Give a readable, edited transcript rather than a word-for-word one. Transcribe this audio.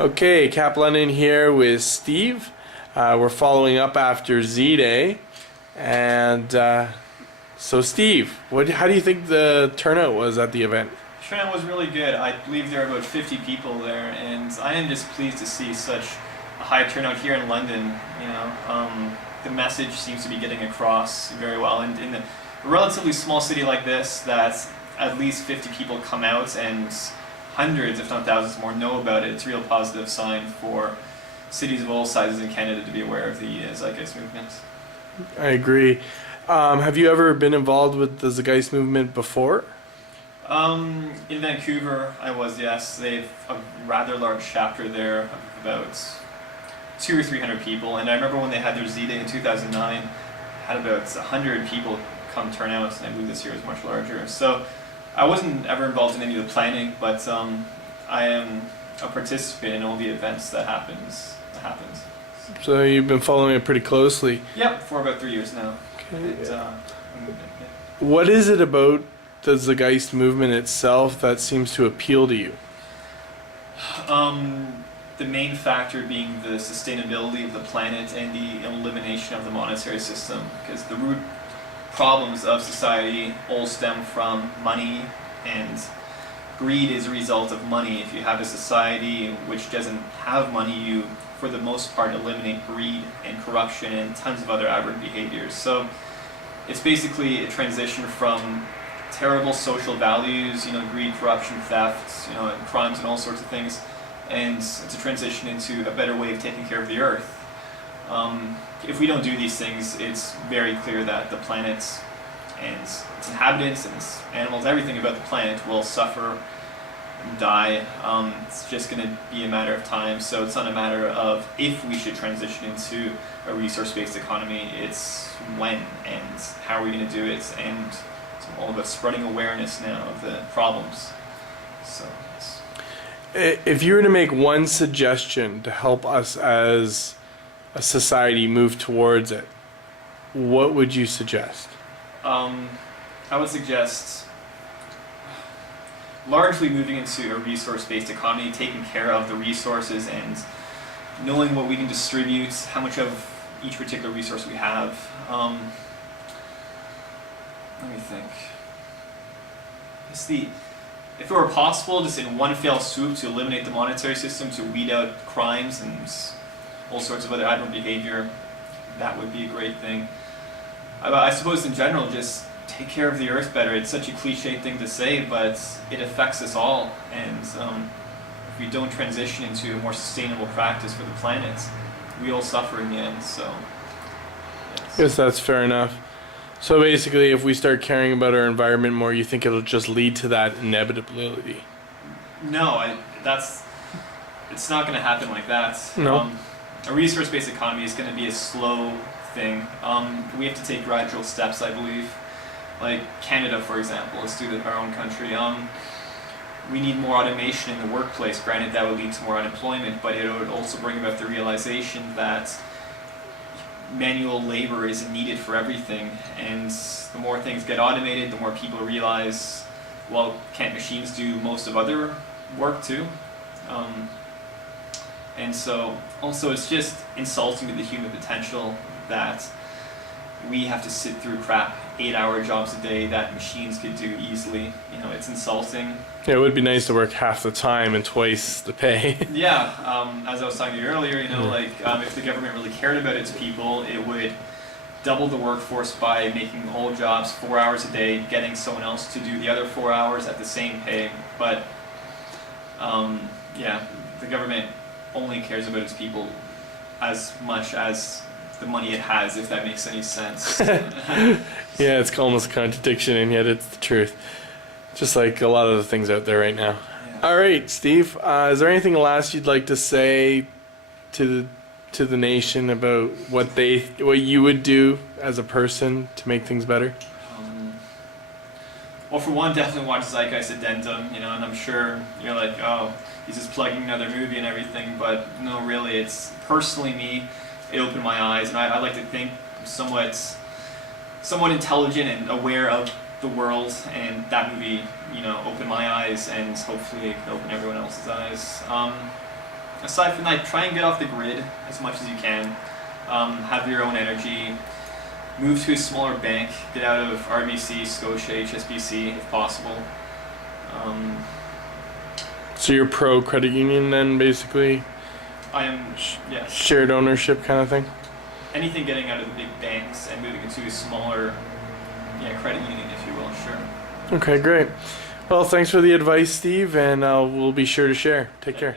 Okay, CAPP London here with Steve. We're following up after ZDAY. And so Steve, how do you think the turnout was at the event? Turnout was really good. I believe there were about 50 people there, and I am just pleased to see such a high turnout here in London. The message seems to be getting across very well, and in a relatively small city like this, that at least 50 people come out and hundreds, if not thousands more, know about it. It's a real positive sign for cities of all sizes in Canada to be aware of the Zeitgeist movement. I agree. Have you ever been involved with the Zeitgeist movement before? In Vancouver, I was, yes. They've a rather large chapter there of about 200 or 300 people, and I remember when they had their ZDAY in 2009, had about 100 people come turn out, and I believe this year was much larger. So I wasn't ever involved in any of the planning, but I am a participant in all the events that happens. So you've been following it pretty closely. Yep, for about 3 years now. Okay. What is it about the Zeitgeist movement itself that seems to appeal to you? The main factor being the sustainability of the planet and the elimination of the monetary system, because the root problems of society all stem from money, and greed is a result of money. If you have a society which doesn't have money, you, for the most part, eliminate greed and corruption and tons of other aberrant behaviors. So it's basically a transition from terrible social values, greed, corruption, theft, and crimes and all sorts of things, and it's a transition into a better way of taking care of the earth. If we don't do these things, it's very clear that the planet and its inhabitants and its animals, everything about the planet will suffer and die. It's just going to be a matter of time. So it's not a matter of if we should transition into a resource-based economy, it's when and how are we going to do it, and it's all about spreading awareness now of the problems. So if you were to make one suggestion to help us as a society move towards it, what would you suggest? I would suggest largely moving into a resource-based economy, taking care of the resources and knowing what we can distribute, how much of each particular resource we have. Let me think. If it were possible, just in one fell swoop, to eliminate the monetary system, to weed out crimes and all sorts of other aberrant behavior, that would be a great thing. I suppose in general, just take care of the earth better. It's such a cliched thing to say, but it affects us all, and if we don't transition into a more sustainable practice for the planet, we all suffer in the end. So yes. Yes, that's fair enough. So basically, if we start caring about our environment more, you think it'll just lead to that inevitability? No, it's not going to happen like that. No. A resource-based economy is going to be a slow thing. We have to take gradual steps, I believe. Like Canada, for example, let's do our own country. We need more automation in the workplace. Granted, that would lead to more unemployment, but it would also bring about the realization that manual labor isn't needed for everything, and the more things get automated, the more people realize, well, can't machines do most of other work too? And so also it's just insulting to the human potential that we have to sit through crap 8-hour jobs a day that machines could do easily. It's insulting. Yeah, it would be nice to work half the time and twice the pay. Yeah, as I was talking to you earlier, if the government really cared about its people, it would double the workforce by making all jobs 4 hours a day, getting someone else to do the other 4 hours at the same pay. But the government only cares about its people as much as the money it has, if that makes any sense. Yeah, it's almost a contradiction, and yet it's the truth. Just like a lot of the things out there right now. Yeah. All right, Steve, is there anything last you'd like to say to the nation about what you would do as a person to make things better? Well, for one, definitely watch Zeitgeist Addendum, and I'm sure you're like, oh, he's just plugging another movie and everything, but no, really, it's personally me. It opened my eyes, and I like to think I'm somewhat intelligent and aware of the world, and that movie, opened my eyes, and hopefully it can open everyone else's eyes. aside from that, try and get off the grid as much as you can. Have your own energy. Move to a smaller bank. Get out of RBC, Scotia, HSBC if possible. So you're pro credit union then, basically? I am, yes. Shared ownership kind of thing? Anything getting out of the big banks and moving into a smaller credit union, if you will, sure. Okay, great. Well, thanks for the advice, Steve, and we'll be sure to share. Take care.